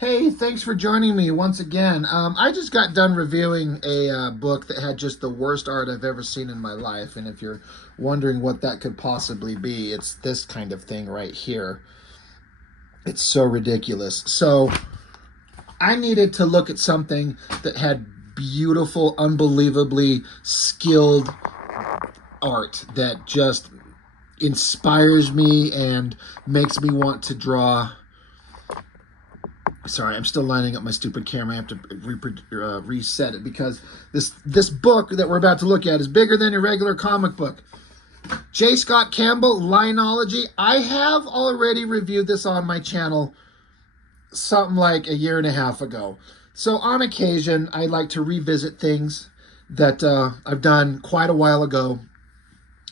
Hey, thanks for joining me once again. I just got done reviewing a book that had just the worst art I've ever seen in my life. And if you're wondering what that could possibly be, it's this kind of thing right here. It's so ridiculous. So I needed to look at something that had beautiful, unbelievably skilled art that just inspires me and makes me want to draw. Sorry, I'm still lining up my stupid camera. I have to reset it because this book that we're about to look at is bigger than a regular comic book. J. Scott Campbell, LINEOLOGY. I have already reviewed this on my channel something like a year and a half ago. So on occasion, I like to revisit things that I've done quite a while ago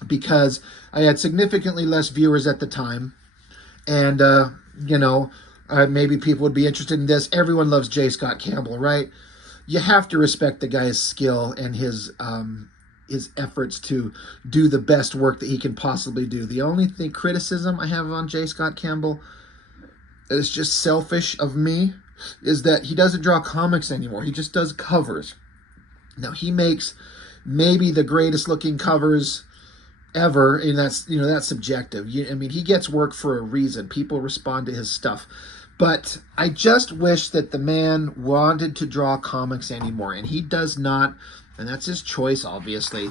because I had significantly less viewers at the time. And, maybe people would be interested in this. Everyone loves J. Scott Campbell, right? You have to respect the guy's skill and his efforts to do the best work that he can possibly do. The only criticism I have on J. Scott Campbell is just selfish of me, is that he doesn't draw comics anymore. He just does covers. Now, he makes maybe the greatest looking covers ever, and that's subjective. He gets work for a reason. People respond to his stuff. But I just wish that the man wanted to draw comics anymore, and he does not, and that's his choice, obviously.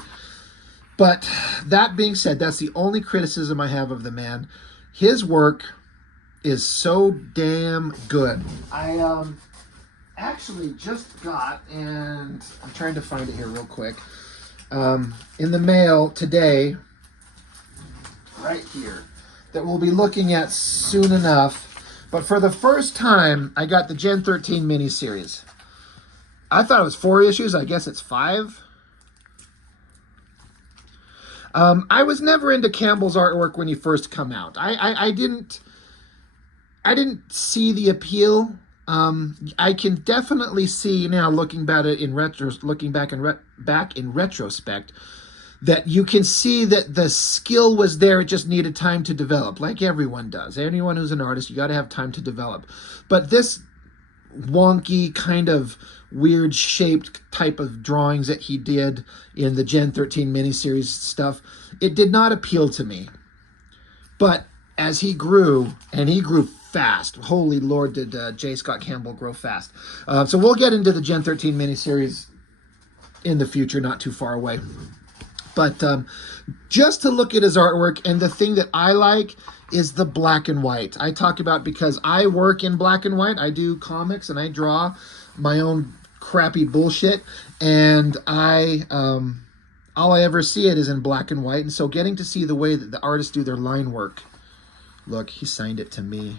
But that being said, that's the only criticism I have of the man. His work is so damn good. I actually just got, and I'm trying to find it here real quick, in the mail today, right here, that we'll be looking at soon enough. But for the first time, I got the Gen 13 miniseries. I thought it was 4 issues. I guess it's 5. I was never into Campbell's artwork when he first come out. I didn't see the appeal. I can definitely see now, looking back in retrospect, that you can see that the skill was there. It just needed time to develop, like everyone does. Anyone who's an artist, you got to have time to develop. But this wonky, kind of weird shaped type of drawings that he did in the Gen 13 miniseries stuff, it did not appeal to me. But as he grew, and he grew fast. Holy Lord, did J. Scott Campbell grow fast. So we'll get into the Gen 13 miniseries in the future, not too far away. But just to look at his artwork, and the thing that I like is the black and white. I talk about, because I work in black and white. I do comics and I draw my own crappy bullshit, and all I ever see it is in black and white. And so getting to see the way that the artists do their line work. Look, he signed it to me.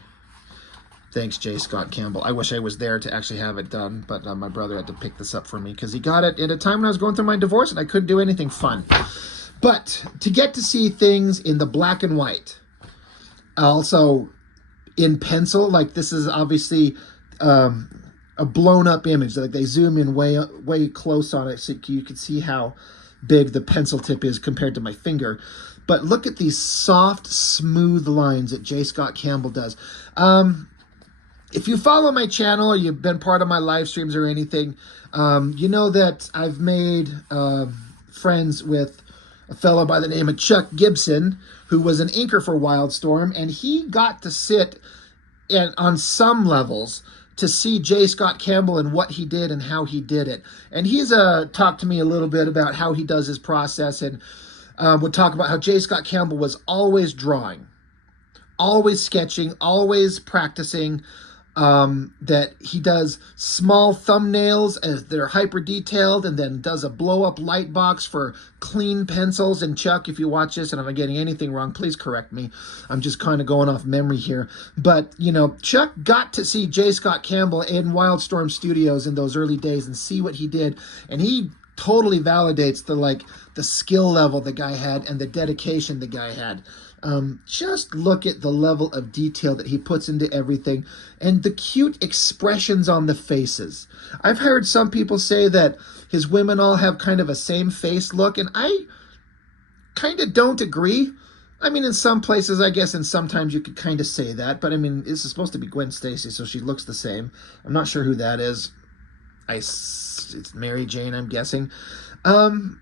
Thanks, J. Scott Campbell. I wish I was there to actually have it done, but my brother had to pick this up for me because he got it at a time when I was going through my divorce and I couldn't do anything fun. But to get to see things in the black and white, also in pencil, like this is obviously a blown up image. Like they zoom in way close on it so you can see how big the pencil tip is compared to my finger. But look at these soft, smooth lines that J. Scott Campbell does. If you follow my channel or you've been part of my live streams or anything, you know that I've made friends with a fellow by the name of Chuck Gibson, who was an inker for Wildstorm, and he got to sit on some levels to see J. Scott Campbell and what he did and how he did it. And he's talked to me a little bit about how he does his process, and would talk about how J. Scott Campbell was always drawing, always sketching, always practicing, that he does small thumbnails as they're hyper detailed, and then does a blow up light box for clean pencils. And Chuck, if you watch this and if I'm getting anything wrong, please correct me. I'm just kind of going off memory here. But, Chuck got to see J. Scott Campbell in Wildstorm Studios in those early days and see what he did. And he totally validates the skill level the guy had and the dedication the guy had. Just look at the level of detail that he puts into everything and the cute expressions on the faces. I've heard some people say that his women all have kind of a same face look, and I kind of don't agree. I mean, in some places, I guess, and sometimes you could kind of say that, but I mean, this is supposed to be Gwen Stacy, so she looks the same. I'm not sure who that is. It's Mary Jane, I'm guessing. Um,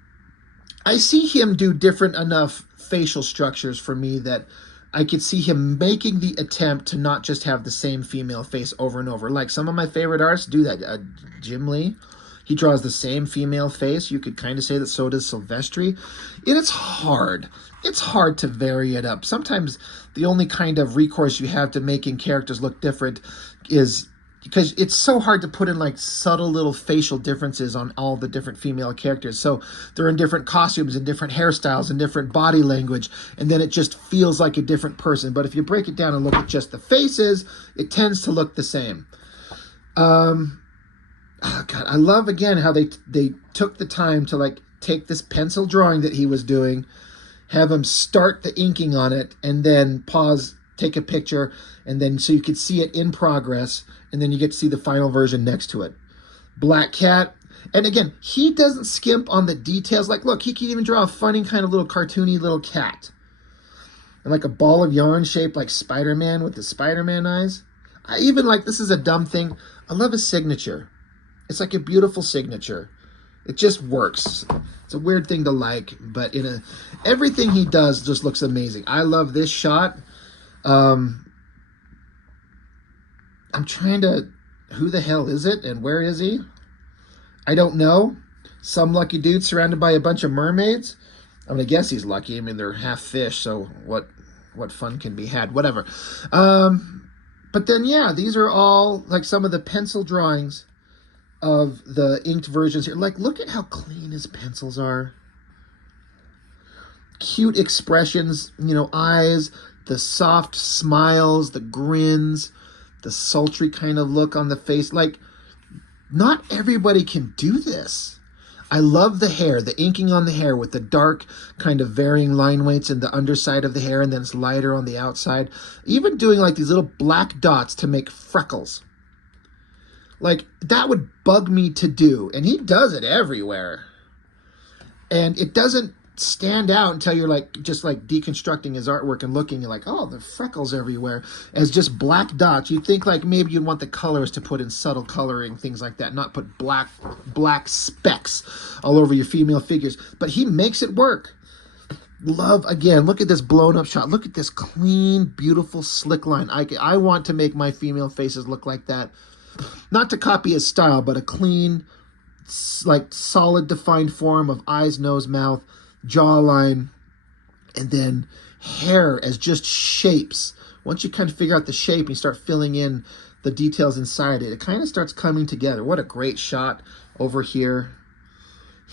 I see him do different enough facial structures for me that I could see him making the attempt to not just have the same female face over and over. Like some of my favorite artists do that. Jim Lee, he draws the same female face. You could kind of say that so does Silvestri. And it's hard. It's hard to vary it up. Sometimes the only kind of recourse you have to making characters look different is because it's so hard to put in like subtle little facial differences on all the different female characters. So they're in different costumes and different hairstyles and different body language, and then it just feels like a different person. But if you break it down and look at just the faces, it tends to look the same. Oh God, I love again how they took the time to like take this pencil drawing that he was doing, have him start the inking on it, and then pause, take a picture, and then so you could see it in progress, and then you get to see the final version next to it. Black Cat. And again, he doesn't skimp on the details. Like, look, he can even draw a funny kind of little cartoony little cat. And like a ball of yarn shaped like Spider-Man with the Spider-Man eyes. I even like, this is a dumb thing, I love his signature. It's like a beautiful signature. It just works. It's a weird thing to like, but everything he does just looks amazing. I love this shot. I'm trying to, who the hell is it and where is he? I don't know. Some lucky dude surrounded by a bunch of mermaids. I'm gonna guess he's lucky. I mean, they're half fish, so what fun can be had? Whatever. But then, yeah, these are all like some of the pencil drawings of the inked versions here. Like, look at how clean his pencils are. Cute expressions, you know, eyes, the soft smiles, the grins, the sultry kind of look on the face. Like, not everybody can do this. I love the hair, the inking on the hair with the dark kind of varying line weights in the underside of the hair, and then it's lighter on the outside. Even doing like these little black dots to make freckles. Like, that would bug me to do, and he does it everywhere. And it doesn't stand out until you're like just like deconstructing his artwork and looking, you're like, oh, the freckles everywhere as just black dots. You'd think like maybe you'd want the colors to put in subtle coloring, things like that, not put black specks all over your female figures. But he makes it work. Love, again, look at this blown up shot. Look at this clean, beautiful, slick line. I want to make my female faces look like that. Not to copy his style, but a clean, like solid defined form of eyes, nose, mouth, jawline, and then hair as just shapes. Once you kind of figure out the shape and you start filling in the details inside it, it kind of starts coming together. What a great shot over here.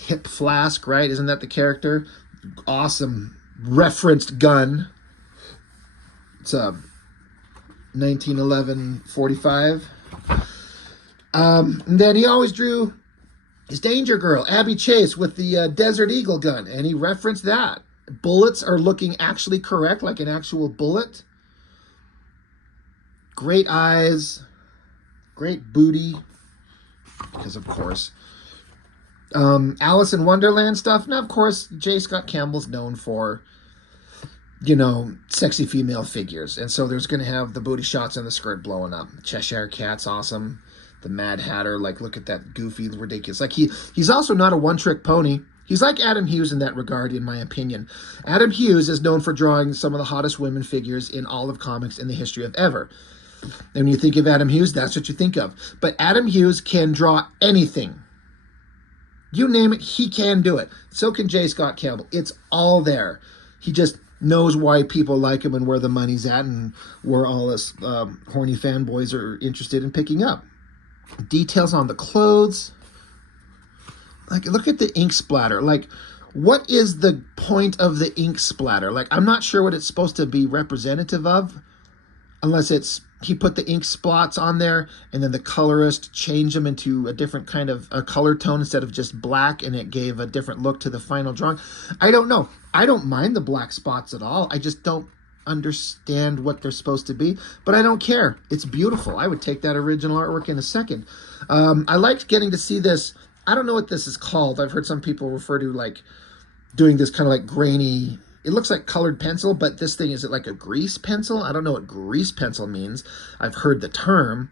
Hip Flask, right? Isn't that the character? Awesome referenced gun. It's a 1911 45. And then he always drew his Danger Girl, Abby Chase, with the Desert Eagle gun, and he referenced that. Bullets are looking actually correct, like an actual bullet. Great eyes, great booty, because of course. Alice in Wonderland stuff. Now, of course, J. Scott Campbell's known for, you know, sexy female figures, and so there's going to have the booty shots and the skirt blowing up. Cheshire Cat's awesome. The Mad Hatter, like, look at that goofy, ridiculous. Like, he's also not a one-trick pony. He's like Adam Hughes in that regard, in my opinion. Adam Hughes is known for drawing some of the hottest women figures in all of comics in the history of ever. And when you think of Adam Hughes, that's what you think of. But Adam Hughes can draw anything. You name it, he can do it. So can J. Scott Campbell. It's all there. He just knows why people like him and where the money's at and where all us horny fanboys are interested in picking up. Details on the clothes. Like, look at the ink splatter. Like, what is the point of the ink splatter? Like, I'm not sure what it's supposed to be representative of, unless it's he put the ink spots on there and then the colorist changed them into a different kind of a color tone instead of just black, and it gave a different look to the final drawing. I don't know. I don't mind the black spots at all. I just don't understand what they're supposed to be, but I don't care. It's beautiful. I would take that original artwork in a second. I liked getting to see this. I don't know what this is called. I've heard some people refer to like doing this kind of like grainy it looks like colored pencil, but this thing, is it like a grease pencil? I don't know what grease pencil means. I've heard the term,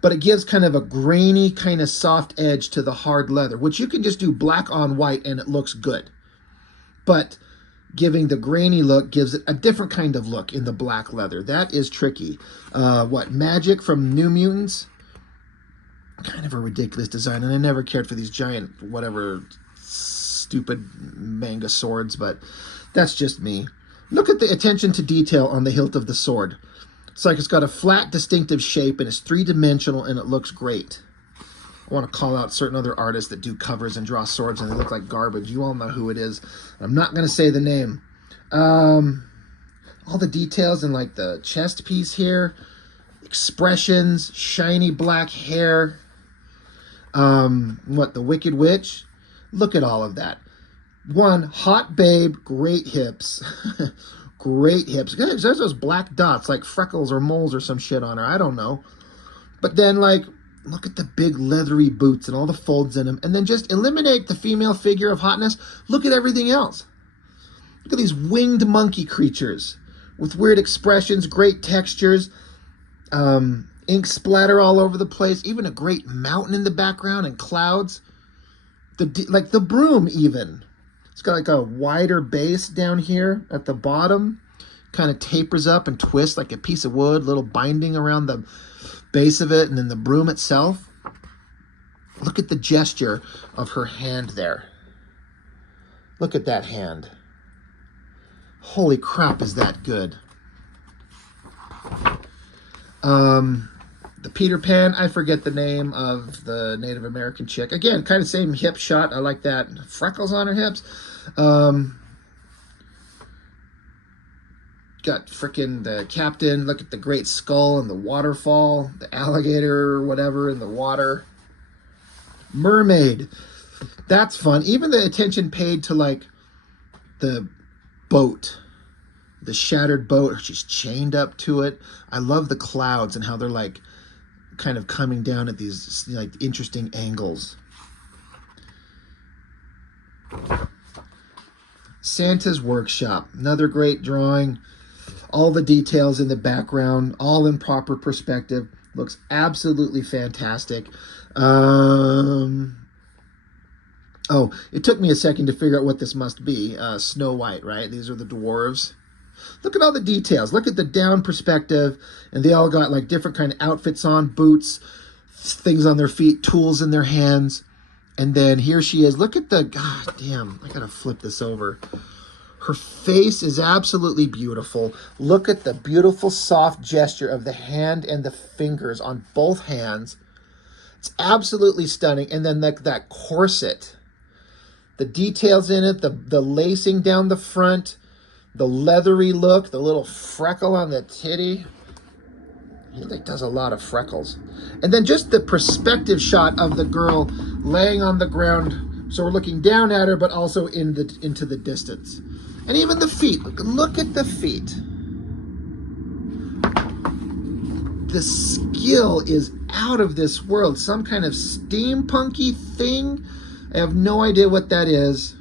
but it gives kind of a grainy, kind of soft edge to the hard leather, which you can just do black on white and it looks good. But giving the grainy look gives it a different kind of look in the black leather. That is tricky. What, Magic from New Mutants? Kind of a ridiculous design, and I never cared for these giant, whatever, stupid manga swords, but that's just me. Look at the attention to detail on the hilt of the sword. It's like it's got a flat, distinctive shape, and it's three-dimensional, and it looks great. I want to call out certain other artists that do covers and draw swords, and they look like garbage. You all know who it is. I'm not going to say the name. All the details in, like, the chest piece here, expressions, shiny black hair. What, the Wicked Witch? Look at all of that. One, hot babe, great hips. Great hips. There's those black dots, like freckles or moles or some shit on her. I don't know. But then, like, look at the big leathery boots and all the folds in them. And then just eliminate the female figure of hotness. Look at everything else. Look at these winged monkey creatures with weird expressions, great textures, ink splatter all over the place, even a great mountain in the background and clouds. Like the broom even. It's got like a wider base down here at the bottom. Kind of tapers up and twists like a piece of wood, little binding around the base of it, and then the broom itself. Look at the gesture of her hand there. Look at that hand. Holy crap, is that good. The Peter Pan, I forget the name of the Native American chick. Again, kind of same hip shot. I like that. Freckles on her hips. Got frickin' the captain. Look at the great skull and the waterfall. The alligator or whatever in the water. Mermaid. That's fun. Even the attention paid to, like, the boat. The shattered boat. She's chained up to it. I love the clouds and how they're, like, kind of coming down at these, like, interesting angles. Santa's Workshop. Another great drawing. All the details in the background, all in proper perspective. Looks absolutely fantastic. Oh, it took me a second to figure out what this must be. Snow White, right? These are the dwarves. Look at all the details. Look at the down perspective, and they all got like different kind of outfits on, boots, things on their feet, tools in their hands. And then here she is. Look at the, god damn, I gotta flip this over. Her face is absolutely beautiful. Look at the beautiful soft gesture of the hand and the fingers on both hands. It's absolutely stunning. And then like that corset, the details in it, the lacing down the front, the leathery look, the little freckle on the titty. He like does a lot of freckles. And then just the perspective shot of the girl laying on the ground. So we're looking down at her, but also into the distance. And even the feet. Look at the feet. The skill is out of this world. Some kind of steampunky thing. I have no idea what that is.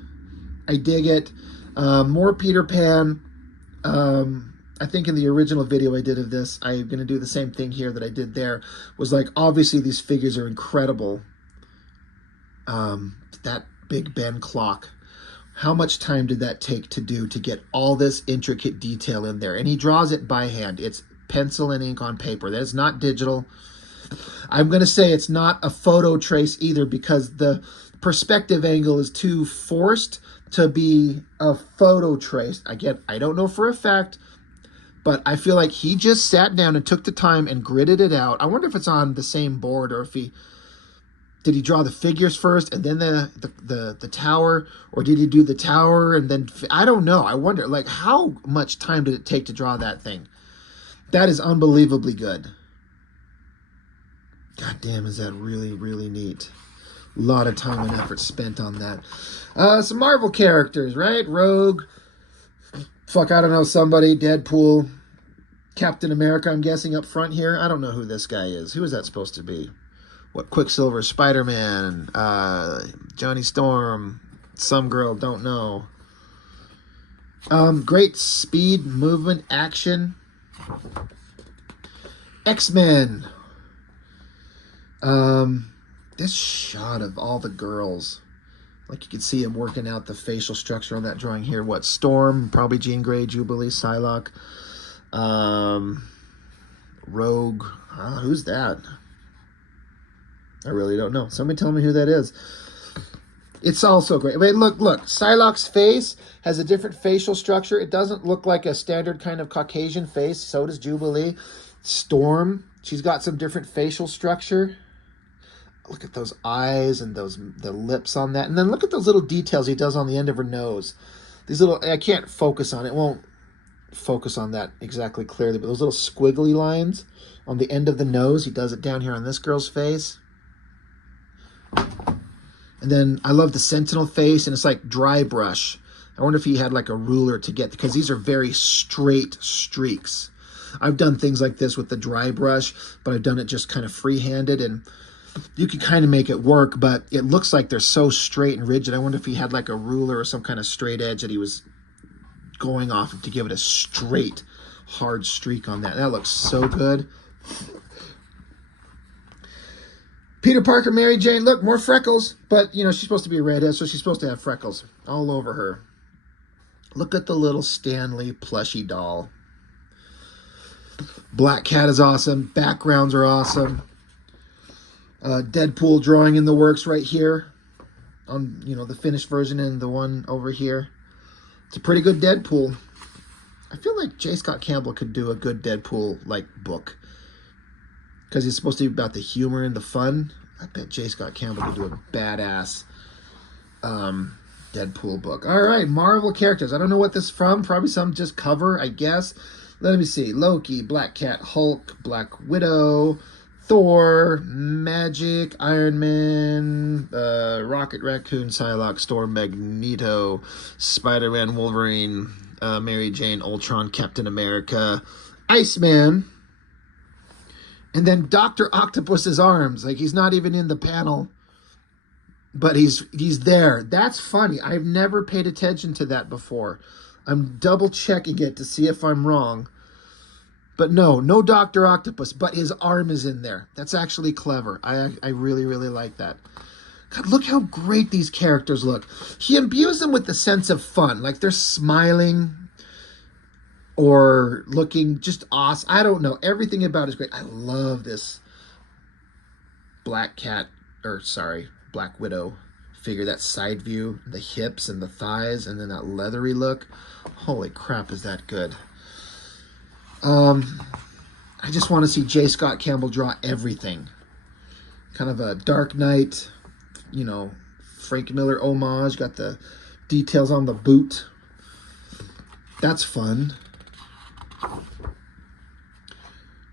I dig it. More Peter Pan. I think in the original video I did of this, I'm going to do the same thing here that I did there. Was like, obviously these figures are incredible. That Big Ben clock. How much time did that take to do to get all this intricate detail in there? And he draws it by hand. It's pencil and ink on paper. That is not digital. I'm going to say it's not a photo trace either because the perspective angle is too forced to be a photo trace. Again, I don't know for a fact, but I feel like he just sat down and took the time and gridded it out. I wonder if it's on the same board or if did he draw the figures first and then the tower, or did he do the tower and then, I don't know. I wonder, like, how much time did it take to draw that thing? That is unbelievably good. God damn, is that really, really neat. A lot of time and effort spent on that. Some Marvel characters, right? Rogue, fuck, I don't know, somebody, Deadpool, Captain America, I'm guessing up front here. I don't know who this guy is. Who is that supposed to be? What, Quicksilver, Spider-Man, Johnny Storm, some girl, don't know. Great speed, movement, action. X-Men. This shot of all the girls, like you can see him working out the facial structure on that drawing here. What, Storm, probably Jean Grey, Jubilee, Psylocke, Rogue. Who's that? I really don't know. Somebody tell me who that is. It's also great. I mean, look. Psylocke's face has a different facial structure. It doesn't look like a standard kind of Caucasian face. So does Jubilee. Storm, she's got some different facial structure. Look at those eyes and the lips on that. And then look at those little details he does on the end of her nose. These little, I can't focus on it. Won't focus on that exactly clearly, but those little squiggly lines on the end of the nose, he does it down here on this girl's face. And then I love the Sentinel face, and it's like dry brush. I wonder if he had like a ruler to get, because these are very straight streaks. I've done things like this with the dry brush, but I've done it just kind of free-handed, and you can kind of make it work, but it looks like they're so straight and rigid. I wonder if he had like a ruler or some kind of straight edge that he was going off of to give it a straight, hard streak on that. That looks so good. Peter Parker, Mary Jane, look, more freckles, but, you know, she's supposed to be a redhead, so she's supposed to have freckles all over her. Look at the little Stanley plushie doll. Black Cat is awesome. Backgrounds are awesome. Deadpool drawing in the works right here on, you know, the finished version and the one over here. It's a pretty good Deadpool. I feel like J. Scott Campbell could do a good Deadpool-like book, because he's supposed to be about the humor and the fun. I bet J. Scott Campbell could do a badass Deadpool book. All right, Marvel characters. I don't know what this is from. Probably some just cover, I guess. Let me see. Loki, Black Cat, Hulk, Black Widow, Thor, Magic, Iron Man, Rocket Raccoon, Psylocke, Storm, Magneto, Spider-Man, Wolverine, Mary Jane, Ultron, Captain America, Iceman, and then Dr. Octopus's arms. Like, he's not even in the panel, but he's there. That's funny. I've never paid attention to that before. I'm double checking it to see if I'm wrong. But no Dr. Octopus, but his arm is in there. That's actually clever. I really, really like that. God, look how great these characters look. He imbues them with the sense of fun. Like, they're smiling or looking just awesome. I don't know. Everything about it is great. I love this Black Widow figure. That side view, the hips and the thighs, and then that leathery look. Holy crap, is that good. I just want to see J. Scott Campbell draw everything. Kind of a Dark Knight, you know, Frank Miller homage. Got the details on the boot. That's fun.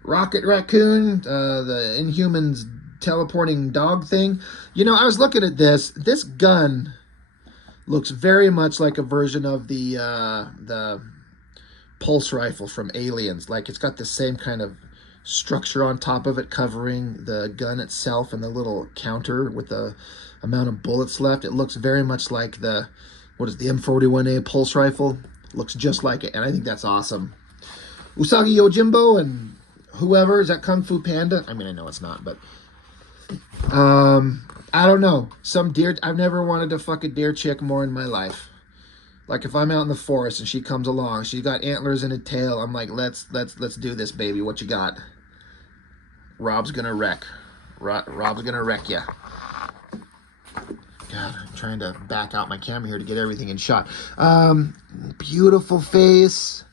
Rocket Raccoon, the Inhumans teleporting dog thing. You know, I was looking at this. This gun looks very much like a version of the pulse rifle from Aliens. Like, it's got the same kind of structure on top of it, covering the gun itself and the little counter with the amount of bullets left. It looks very much like the M41A pulse rifle. Looks just like it, and I think that's awesome. Usagi Yojimbo and whoever, is that Kung Fu Panda? I mean, I know it's not, but I don't know. Some deer. I've never wanted to fuck a deer chick more in my life. Like, if I'm out in the forest and she comes along, she's got antlers and a tail. I'm like, let's do this, baby. What you got? Rob's gonna wreck. Rob's gonna wreck ya. God, I'm trying to back out my camera here to get everything in shot. Beautiful face.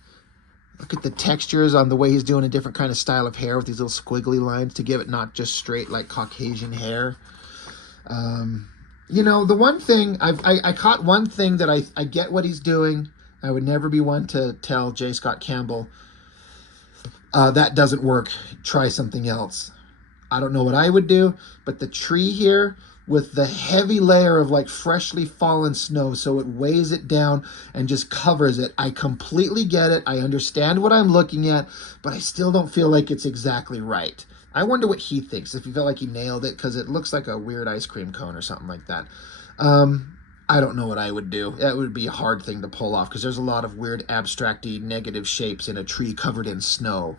Look at the textures on the way he's doing a different kind of style of hair with these little squiggly lines to give it not just straight like Caucasian hair. You know, the one thing, I caught one thing that I get what he's doing. I would never be one to tell J. Scott Campbell, that doesn't work, try something else. I don't know what I would do, but the tree here with the heavy layer of like freshly fallen snow, so it weighs it down and just covers it. I completely get it. I understand what I'm looking at, but I still don't feel like it's exactly right. I wonder what he thinks, if he felt like he nailed it, because it looks like a weird ice cream cone or something like that. I don't know what I would do. That would be a hard thing to pull off because there's a lot of weird, abstracty, negative shapes in a tree covered in snow.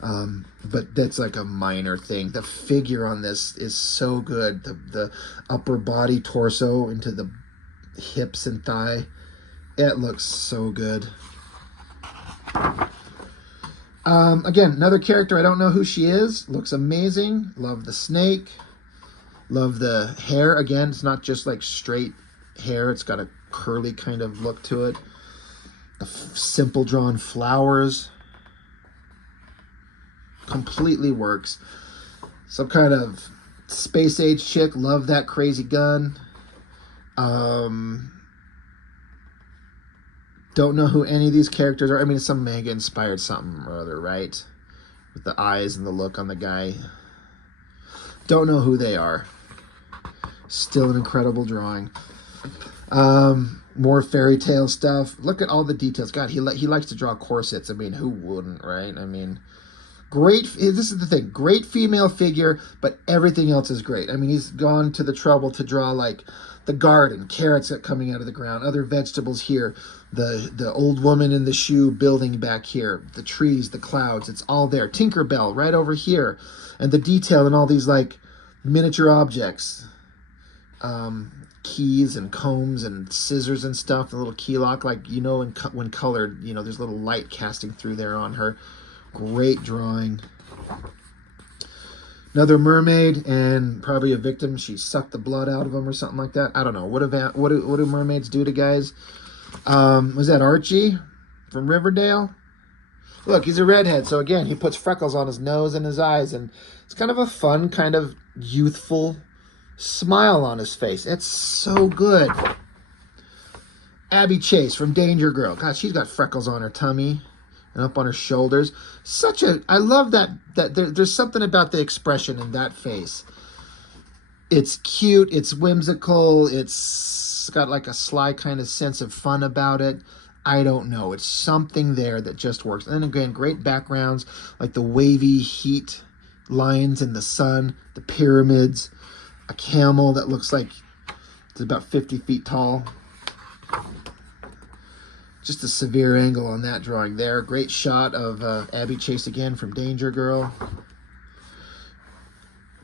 But that's like a minor thing. The figure on this is so good. The upper body, torso into the hips and thigh. It looks so good. Again, another character, I don't know who she is. Looks amazing. Love the snake. Love the hair. Again, it's not just like straight hair. It's got a curly kind of look to it. The simple drawn flowers. Completely works. Some kind of space age chick. Love that crazy gun. Don't know who any of these characters are. I mean, some manga inspired something or other, right? With the eyes and the look on the guy. Don't know who they are. Still an incredible drawing. More fairy tale stuff. Look at all the details. God, he likes to draw corsets. I mean, who wouldn't, right? I mean, great. This is the thing. Great female figure, but everything else is great. I mean, he's gone to the trouble to draw like the garden, carrots coming out of the ground, other vegetables here, the old woman in the shoe building back here, the trees, the clouds. It's all there. Tinkerbell right over here, and the detail in all these like miniature objects. Keys and combs and scissors and stuff, the little key lock, like, you know, when colored, you know, there's a little light casting through there on her. Great drawing. Another mermaid, and probably a victim. She sucked the blood out of him or something like that. I don't know. What do mermaids do to guys? Was that Archie from Riverdale? Look, he's a redhead, so again, he puts freckles on his nose and his eyes, and it's kind of a fun, kind of youthful smile on his face. It's so good. Abby Chase from Danger Girl. God, she's got freckles on her tummy and up on her shoulders. I love that there's something about the expression in that face. It's cute, it's whimsical, it's got like a sly kind of sense of fun about it. I don't know. It's something there that just works. And then again, great backgrounds, like the wavy heat lines in the sun, the pyramids, a camel that looks like it's about 50 feet tall. Just a severe angle on that drawing there. Great shot of Abby Chase again from Danger Girl.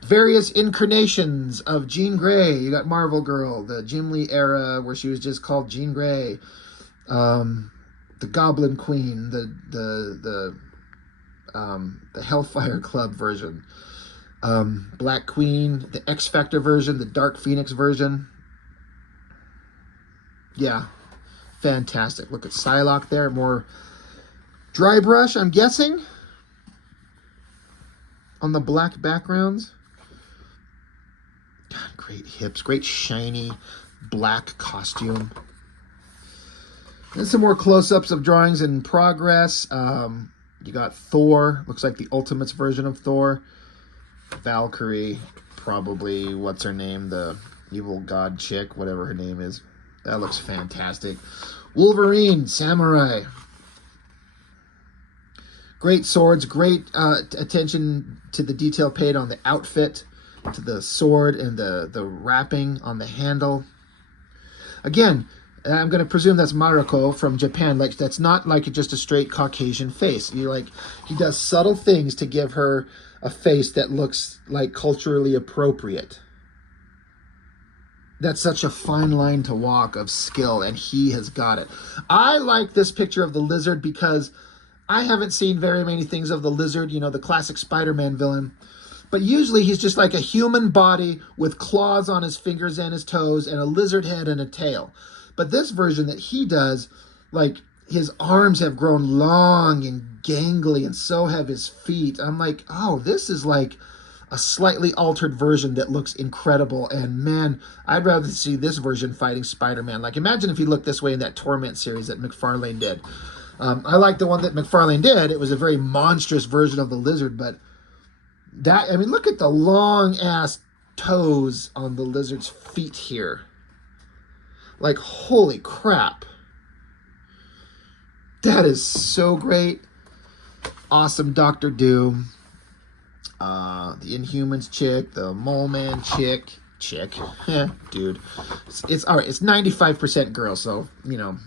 Various incarnations of Jean Grey. You got Marvel Girl, the Jim Lee era where she was just called Jean Grey. The Goblin Queen, the Hellfire Club version. Black Queen, the X Factor version, the Dark Phoenix version. Yeah, fantastic. Look at Psylocke there, more dry brush, I'm guessing, on the black backgrounds. God, great hips, great shiny black costume. And some more close-ups of drawings in progress. You got Thor, looks like the Ultimates version of Thor. Valkyrie, probably, what's her name, the evil god chick, whatever her name is. That looks fantastic. Wolverine, samurai. Great swords, great attention to the detail paid on the outfit, to the sword and the wrapping on the handle. Again, I'm going to presume that's Mariko from Japan. Like, that's not like just a straight Caucasian face. He does subtle things to give her a face that looks like culturally appropriate. That's such a fine line to walk of skill, and he has got it. I like this picture of the lizard because I haven't seen very many things of the lizard, you know, the classic Spider-Man villain. But usually he's just like a human body with claws on his fingers and his toes and a lizard head and a tail. But this version that he does, like, his arms have grown long and gangly, and so have his feet. I'm like, oh, this is like a slightly altered version that looks incredible. And man, I'd rather see this version fighting Spider-Man. Like, imagine if he looked this way in that Torment series that McFarlane did. I like the one that McFarlane did. It was a very monstrous version of the lizard, but that, I mean, look at the long ass toes on the lizard's feet here. Like, holy crap. That is so great. Awesome Doctor Doom. The Inhumans chick, the Mole Man chick. chick. Dude. It's all right. It's 95% girl, so, you know.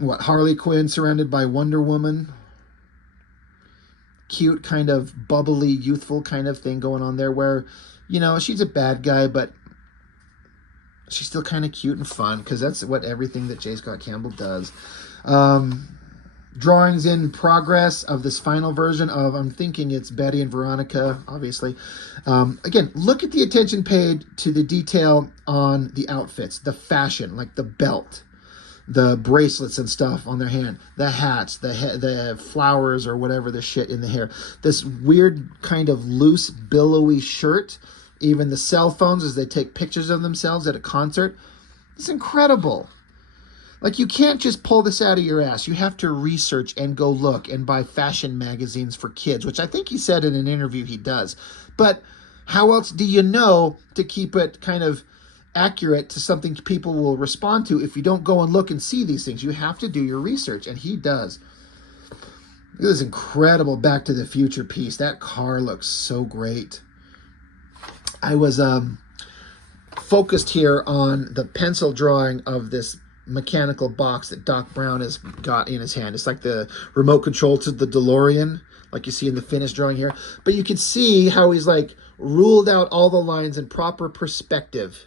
What, Harley Quinn surrounded by Wonder Woman. Cute, kind of bubbly, youthful kind of thing going on there where, you know, she's a bad guy, but she's still kind of cute and fun because that's what everything that J. Scott Campbell does. Drawings in progress of this final version of, I'm thinking it's Betty and Veronica, obviously. Again, look at the attention paid to the detail on the outfits, the fashion, like the belt, the bracelets and stuff on their hand, the hats, the flowers or whatever the shit in the hair. This weird kind of loose, billowy shirt, even the cell phones as they take pictures of themselves at a concert. It's incredible. Like, you can't just pull this out of your ass. You have to research and go look and buy fashion magazines for kids, which I think he said in an interview he does. But how else do you know to keep it kind of accurate to something people will respond to if you don't go and look and see these things? You have to do your research, and he does. Look at this incredible Back to the Future piece. That car looks so great. I was focused here on the pencil drawing of this mechanical box that Doc Brown has got in his hand. It's like the remote control to the DeLorean, like you see in the finished drawing here. But you can see how he's like ruled out all the lines in proper perspective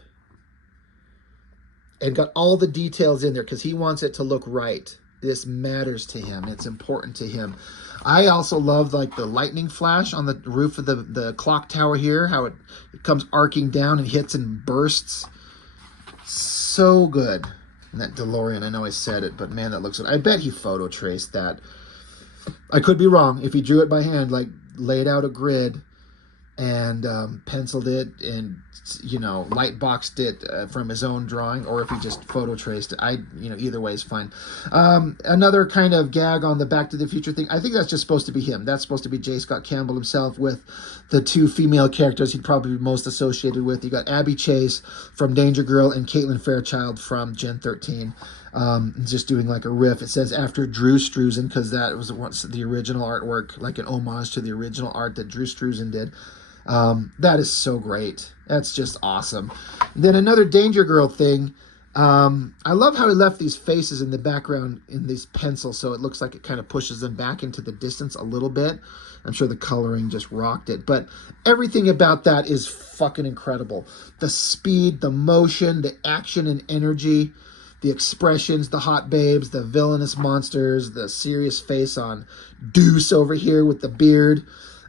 and got all the details in there because he wants it to look right. This matters to him. It's important to him. I also love like the lightning flash on the roof of the clock tower here, how it comes arcing down and hits and bursts. So good. And that DeLorean, I know I said it, but man, that looks good. I bet he photo traced that. I could be wrong. If he drew it by hand, like laid out a grid and penciled it and, you know, light boxed it from his own drawing, or if he just photo traced it, either way is fine. Another kind of gag on the Back to the Future thing, I think that's just supposed to be him. That's supposed to be J. Scott Campbell himself with the two female characters he'd probably be most associated with. You got Abby Chase from Danger Girl and Caitlin Fairchild from Gen 13. Just doing like a riff. It says after Drew Struzan, because that was once the original artwork, like an homage to the original art that Drew Struzan did. That is so great. That's just awesome. Then another Danger Girl thing. I love how he left these faces in the background in these pencils, so it looks like it kind of pushes them back into the distance a little bit. I'm sure the coloring just rocked it, but everything about that is fucking incredible. The speed, the motion, the action and energy, the expressions, the hot babes, the villainous monsters, the serious face on Deuce over here with the beard,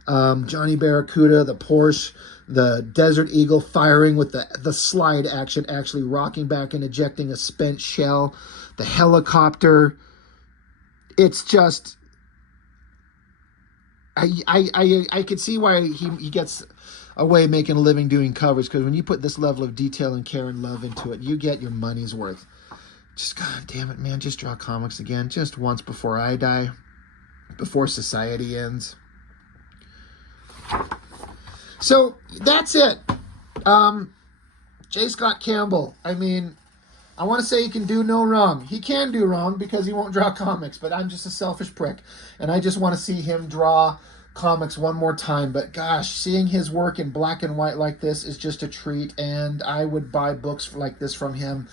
Johnny Barracuda, the Porsche, the Desert Eagle firing with the slide action, actually rocking back and ejecting a spent shell, the helicopter. It's just, I could see why he gets away making a living doing covers, because when you put this level of detail and care and love into it, you get your money's worth. Just, God damn it, man, just draw comics again, just once before I die, before society ends. So that's it. J. Scott Campbell. I mean, I want to say he can do no wrong. He can do wrong because he won't draw comics, but I'm just a selfish prick, and I just want to see him draw comics one more time. But gosh, seeing his work in black and white like this is just a treat, and I would buy books like this from him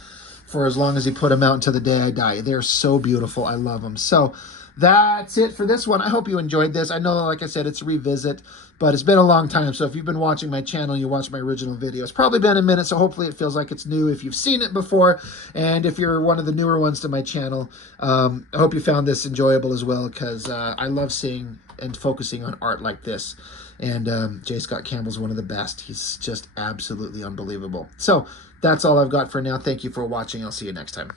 for as long as he put them out until the day I die. They're so beautiful. I love them. So that's it for this one. I hope you enjoyed this. I know, like I said, it's a revisit, but it's been a long time. So if you've been watching my channel, you watch my original video. It's probably been a minute, so hopefully it feels like it's new if you've seen it before. And if you're one of the newer ones to my channel, I hope you found this enjoyable as well, because I love seeing and focusing on art like this. And J. Scott Campbell's one of the best. He's just absolutely unbelievable. So that's all I've got for now. Thank you for watching. I'll see you next time.